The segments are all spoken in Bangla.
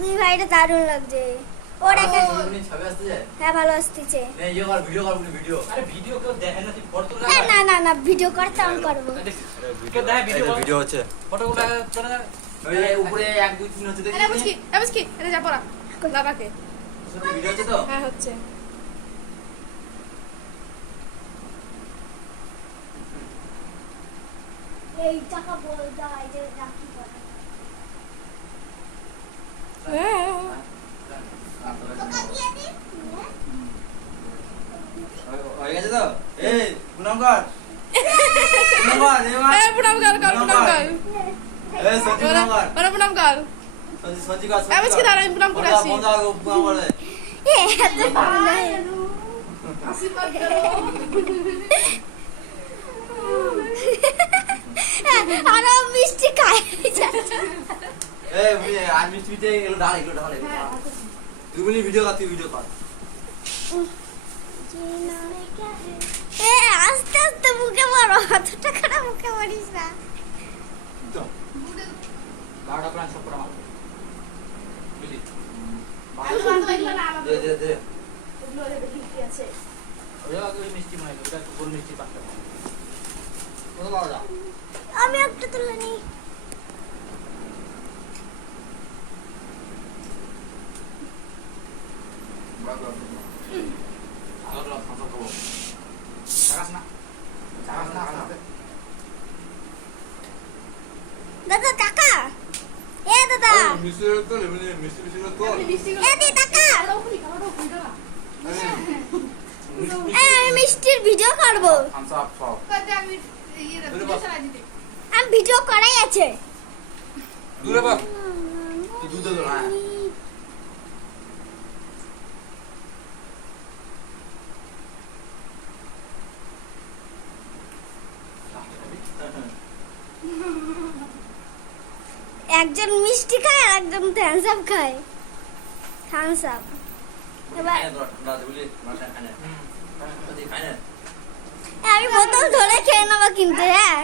দুই ভাইটা দারুণ লাগছে। ওর একটা ছবি আসতে যায়। হ্যাঁ ভালো আসতেছে। নে ইয়ে কর ভিডিও কর ভিডিও। আরে ভিডিও কেউ দেখে না, তুই ফটো তুলে হ্যাঁ, না না না ভিডিও করতে আমি করবো। কেউ দেখে ভিডিও ভিডিও হচ্ছে। ফটোগুলো তোরা ওই উপরে 1 2 3 হচ্ছে দেখি। এটা বুঝকি এটা যা পড়া লাবাকে। ভিডিও হচ্ছে তো? হ্যাঁ হচ্ছে। এই টাকা বল দাও এই যে রাখি করে। টাকা দিয়ে দিন। হয়ে গেছে তো? এই প্রণাম কর। প্রণাম কর এবার। এই প্রণাম কর এই সঞ্জি প্রণাম কর। প্রণাম কর। সঞ্জি কর। আমি আজকে দাঁড়াই প্রণাম করে আসি। বন্ধা প্রণাম করে। এ এত ভালো নাই। আরো মিষ্টি খাই যাচ্ছে। এই বুঝে আর মিষ্টিতে এগুলো ঢাল তুই বলি ভিডিও কর তুই ভিডিও কর। এ আস্তে আস্তে মুখে মারো, অত টাকাটা মুখে মারিস না। তো 12টা প্ল্যান সব করা হবে বুঝলি। দে দে দে। ওই আগে মিষ্টি মানে ওটা গোল মিষ্টি পাকতে হবে। কত বড় দাও? আমি একটা তুলে নিই। আলো খাওয়া খাবো। চাকাস না দাদা টাকা। এ দাদা মিষ্টি তো লেমনে মিষ্টি তো। এ দি টাকা। আমি মিষ্টির ভিডিও করব। থামস আপ সব। আমি ভিডিও করাই আছে। দূরে বাপ তুই দুধ দে না। একজন মিষ্টি খায় আর একজন থামস আপ খায়। থামস আপ এবার আমি বোতল ধরে খেয়ে নেবো কিন্তু। হ্যাঁ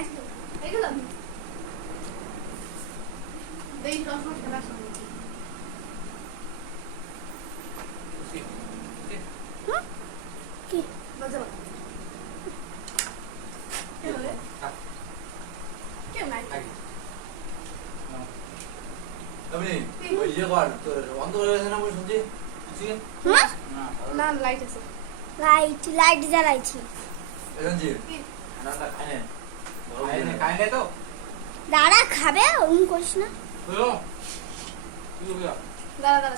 কি না লাইট আছে। লাইট লাইট জ্বালাইছি। তো দাঁড়া খাবে করিস না। কি হবে? দাঁড়া